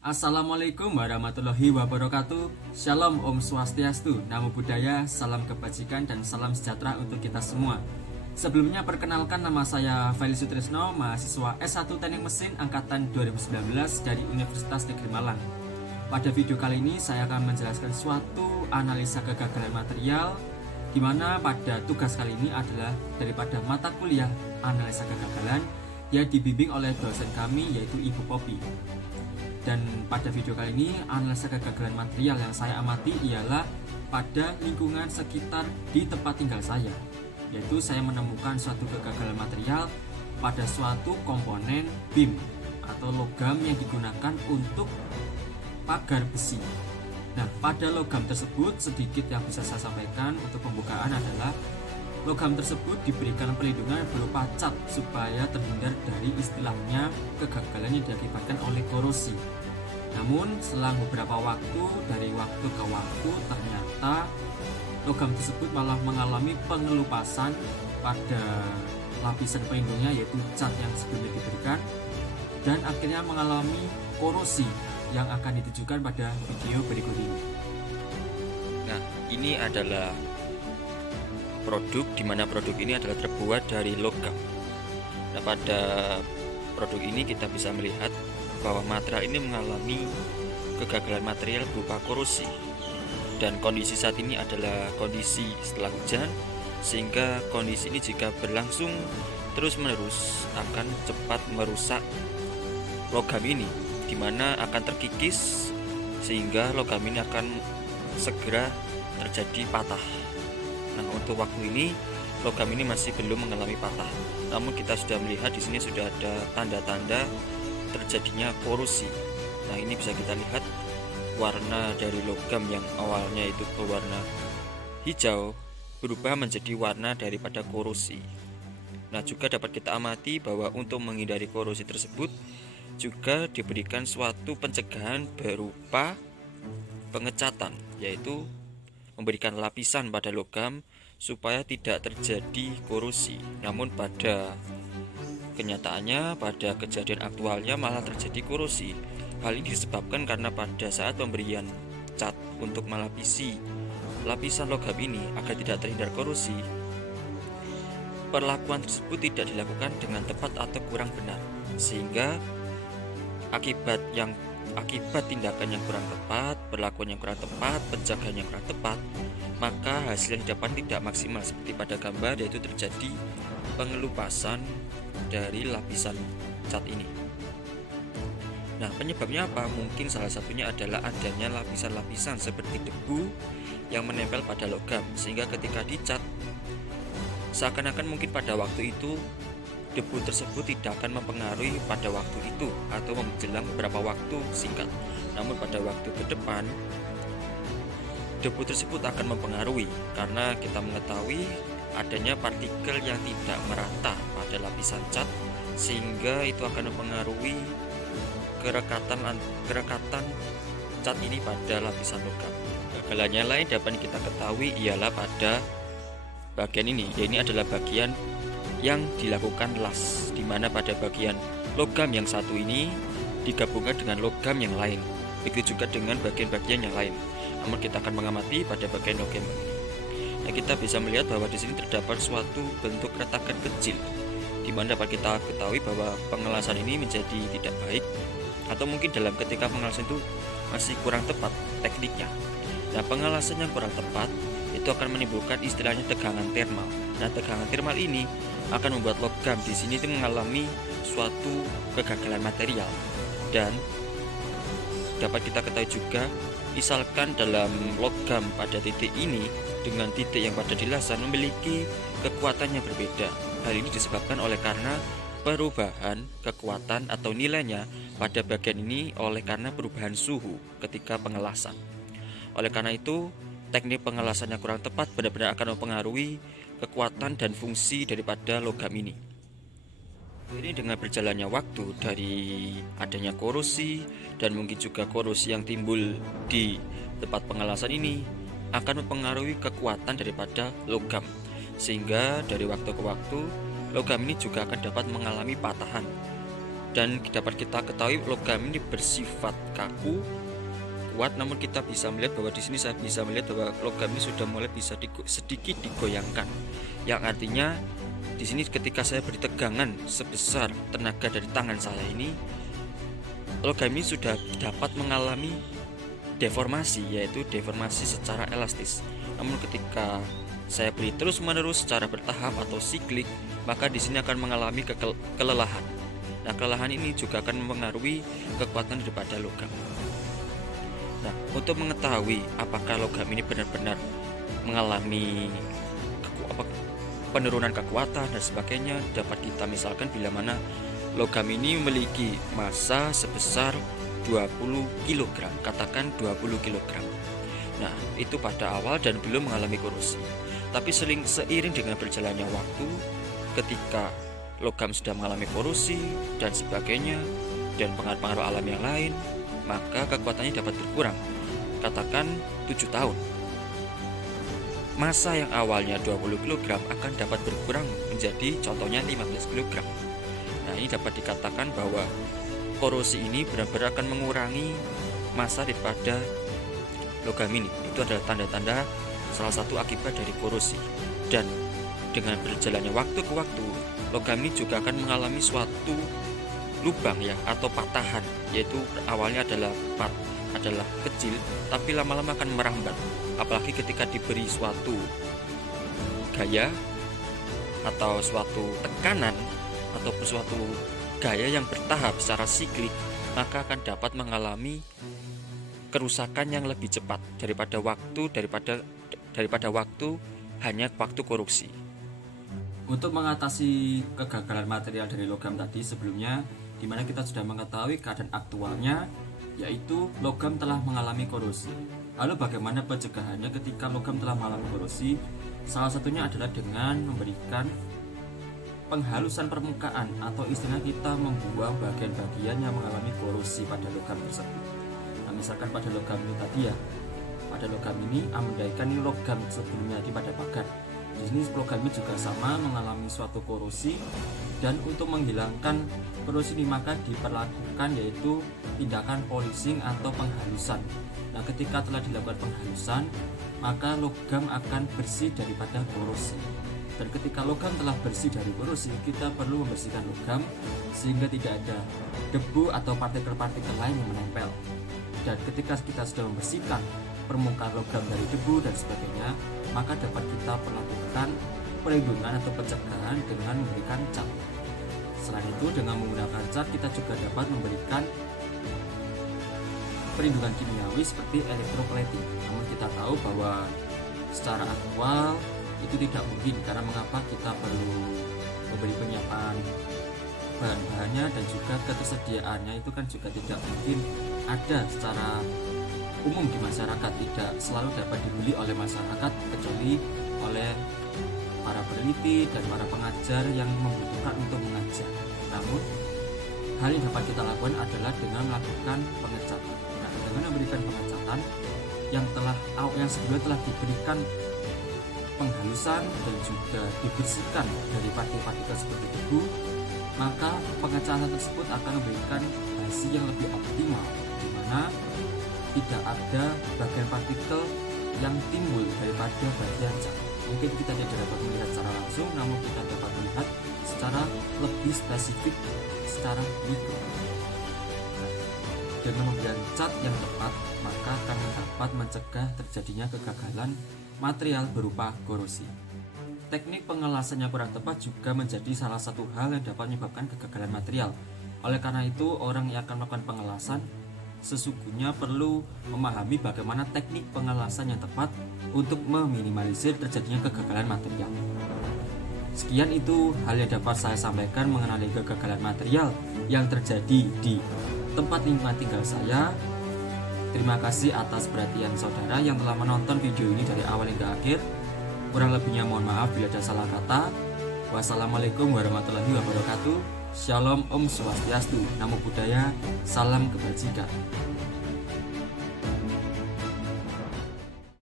Assalamualaikum warahmatullahi wabarakatuh. Shalom Om Swastiastu, Namo Buddhaya, salam kebajikan dan salam sejahtera untuk kita semua. Sebelumnya perkenalkan, nama saya Feli Sutrisno, mahasiswa S1 Teknik Mesin angkatan 2019 dari Universitas Negeri Malang. Pada video kali ini saya akan menjelaskan suatu analisa kegagalan material, di mana pada tugas kali ini adalah daripada mata kuliah analisa kegagalan yang dibimbing oleh dosen kami yaitu Ibu Popi. Dan pada video kali ini analisa kegagalan material yang saya amati ialah pada lingkungan sekitar di tempat tinggal saya, yaitu saya menemukan suatu kegagalan material pada suatu komponen BIM atau logam yang digunakan untuk pagar besi. Nah, pada logam tersebut sedikit yang bisa saya sampaikan untuk pembukaan adalah logam tersebut diberikan perlindungan berupa cat supaya terhindar dari istilahnya kegagalan yang diakibatkan oleh korosi. Namun selang beberapa waktu, dari waktu ke waktu, ternyata logam tersebut malah mengalami pengelupasan pada lapisan pelindungnya yaitu cat yang sebelumnya diberikan, dan akhirnya mengalami korosi yang akan ditujukan pada video berikut ini. Nah, ini adalah produk, di mana produk ini adalah terbuat dari logam. Nah, pada produk ini kita bisa melihat bahwa material ini mengalami kegagalan material berupa korosi, dan kondisi saat ini adalah kondisi setelah hujan, sehingga kondisi ini jika berlangsung terus-menerus akan cepat merusak logam ini, di mana akan terkikis sehingga logam ini akan segera terjadi patah. Nah, untuk waktu ini logam ini masih belum mengalami patah. Namun kita sudah melihat di sini sudah ada tanda-tanda terjadinya korosi. Nah, ini bisa kita lihat warna dari logam yang awalnya itu berwarna hijau berubah menjadi warna daripada korosi. Nah, juga dapat kita amati bahwa untuk menghindari korosi tersebut juga diberikan suatu pencegahan berupa pengecatan, yaitu memberikan lapisan pada logam supaya tidak terjadi korosi. Namun pada kenyataannya, pada kejadian aktualnya malah terjadi korosi. Hal ini disebabkan karena pada saat pemberian cat untuk melapisi lapisan logam ini agar tidak terhindar korosi, perlakuan tersebut tidak dilakukan dengan tepat atau kurang benar, sehingga akibat tindakan yang kurang tepat, perlakuan yang kurang tepat, pencegahan yang kurang tepat, maka hasil yang didapat tidak maksimal seperti pada gambar, yaitu terjadi pengelupasan dari lapisan cat ini. Nah, penyebabnya apa? Mungkin salah satunya adalah adanya lapisan-lapisan seperti debu yang menempel pada logam, sehingga ketika dicat seakan-akan mungkin pada waktu itu debu tersebut tidak akan mempengaruhi pada waktu itu atau menjelang beberapa waktu singkat. Namun pada waktu ke depan debu tersebut akan mempengaruhi, karena kita mengetahui adanya partikel yang tidak merata pada lapisan cat, sehingga itu akan mempengaruhi kerekatan cat ini pada lapisan logam. Kegagalannya lain dapat kita ketahui ialah pada bagian ini, yaitu adalah bagian yang dilakukan las, di mana pada bagian logam yang satu ini digabungkan dengan logam yang lain, begitu juga dengan bagian-bagian yang lain. Namun kita akan mengamati pada bagian logam ini. Nah, kita bisa melihat bahwa di sini terdapat suatu bentuk retakan kecil, di mana dapat kita ketahui bahwa pengelasan ini menjadi tidak baik, atau mungkin dalam ketika pengelasan itu masih kurang tepat tekniknya. Nah, pengelasan yang kurang tepat itu akan menimbulkan istilahnya tegangan termal. Nah, tegangan termal ini akan membuat logam di sini itu mengalami suatu kegagalan material, dan dapat kita ketahui juga, misalkan dalam logam pada titik ini dengan titik yang pada di lasan memiliki kekuatan yang berbeda. Hal ini disebabkan oleh karena perubahan kekuatan atau nilainya pada bagian ini oleh karena perubahan suhu ketika pengelasan. Oleh karena itu, teknik pengelasan yang kurang tepat benar-benar akan mempengaruhi kekuatan dan fungsi daripada logam ini. Ini dengan berjalannya waktu, dari adanya korosi dan mungkin juga korosi yang timbul di tempat pengelasan ini akan mempengaruhi kekuatan daripada logam, sehingga dari waktu ke waktu logam ini juga akan dapat mengalami patahan. Dan dapat kita ketahui logam ini bersifat kaku, kuat, namun kita bisa melihat bahwa di sini saya bisa melihat bahwa logam ini sudah mulai bisa sedikit digoyangkan. Yang artinya di sini ketika saya beri tegangan sebesar tenaga dari tangan saya ini, logam ini sudah dapat mengalami deformasi, yaitu deformasi secara elastis. Namun ketika saya beri terus-menerus secara bertahap atau siklik, maka di sini akan mengalami kelelahan. Nah, kelelahan ini juga akan mempengaruhi kekuatan daripada logam. Nah, untuk mengetahui apakah logam ini benar-benar mengalami penurunan kekuatan dan sebagainya, dapat kita misalkan bila mana logam ini memiliki massa sebesar 20 kg, katakan 20 kg. Nah, itu pada awal dan belum mengalami korosi. Tapi seiring dengan berjalannya waktu, ketika logam sudah mengalami korosi dan sebagainya, dan pengaruh-pengaruh alam yang lain, maka kekuatannya dapat berkurang. Katakan 7 tahun. Massa yang awalnya 20 kg akan dapat berkurang menjadi contohnya 15 kg. Nah, ini dapat dikatakan bahwa korosi ini benar-benar akan mengurangi massa daripada logam ini. Itu adalah tanda-tanda salah satu akibat dari korosi. Dan dengan berjalannya waktu ke waktu, logam ini juga akan mengalami suatu lubang ya, atau patahan, yaitu awalnya adalah kecil tapi lama-lama akan merambat. Apalagi ketika diberi suatu gaya atau suatu tekanan ataupun suatu gaya yang bertahap secara siklik, maka akan dapat mengalami kerusakan yang lebih cepat daripada waktu hanya waktu korupsi. Untuk mengatasi kegagalan material dari logam tadi sebelumnya, di mana kita sudah mengetahui keadaan aktualnya, yaitu logam telah mengalami korosi. Lalu bagaimana pencegahannya ketika logam telah mengalami korosi? Salah satunya adalah dengan memberikan penghalusan permukaan, atau istilahnya kita membuang bagian-bagian yang mengalami korosi pada logam tersebut. Nah, misalkan pada logam ini tadi ya, pada logam ini amandaikan ini logam sebelumnya di pada pagar. Di sini logam ini juga sama mengalami suatu korosi, dan untuk menghilangkan korosi ini maka diperlakukan yaitu tindakan polishing atau penghalusan. Nah, ketika telah dilakukan penghalusan, maka logam akan bersih daripada korosi. Dan ketika logam telah bersih dari korosi, kita perlu membersihkan logam sehingga tidak ada debu atau partikel-partikel lain yang menempel. Dan ketika kita sudah membersihkan permukaan logam dari debu dan sebagainya, maka dapat kita melakukan perlindungan atau pencegahan dengan memberikan cat. Selain itu, dengan menggunakan cat kita juga dapat memberikan perlindungan kimiawi seperti electroplating. Namun kita tahu bahwa secara aktual itu tidak mungkin, karena mengapa kita perlu memberi penyiapan bahan-bahannya dan juga ketersediaannya itu kan juga tidak mungkin ada secara umum di masyarakat, tidak selalu dapat dibeli oleh masyarakat kecuali oleh para peneliti dan para pengajar yang membutuhkan untuk mengajar. Namun hal yang dapat kita lakukan adalah dengan melakukan pengecatan. Nah, dengan memberikan pengecatan yang sebelumnya telah diberikan penghalusan dan juga dibersihkan dari partikel-partikel seperti debu, maka pengecatan tersebut akan memberikan hasil yang lebih optimal, di mana tidak ada bagian partikel yang timbul daripada bagian cat. Mungkin kita tidak dapat melihat secara langsung, namun kita dapat melihat secara lebih spesifik, secara mikro. Dengan memberikan cat yang tepat, maka akan dapat mencegah terjadinya kegagalan material berupa korosi. Teknik pengelasan yang kurang tepat juga menjadi salah satu hal yang dapat menyebabkan kegagalan material. Oleh karena itu, orang yang akan melakukan pengelasan sesungguhnya perlu memahami bagaimana teknik pengelasan yang tepat untuk meminimalisir terjadinya kegagalan material. Sekian itu hal yang dapat saya sampaikan mengenai kegagalan material yang terjadi di tempat lingkungan tinggal saya. Terima kasih atas perhatian saudara yang telah menonton video ini dari awal hingga akhir. Kurang lebihnya mohon maaf bila ada salah kata. Wassalamualaikum warahmatullahi wabarakatuh. Shalom, Om Swastiastu, Namo Buddhaya, salam kebajikan.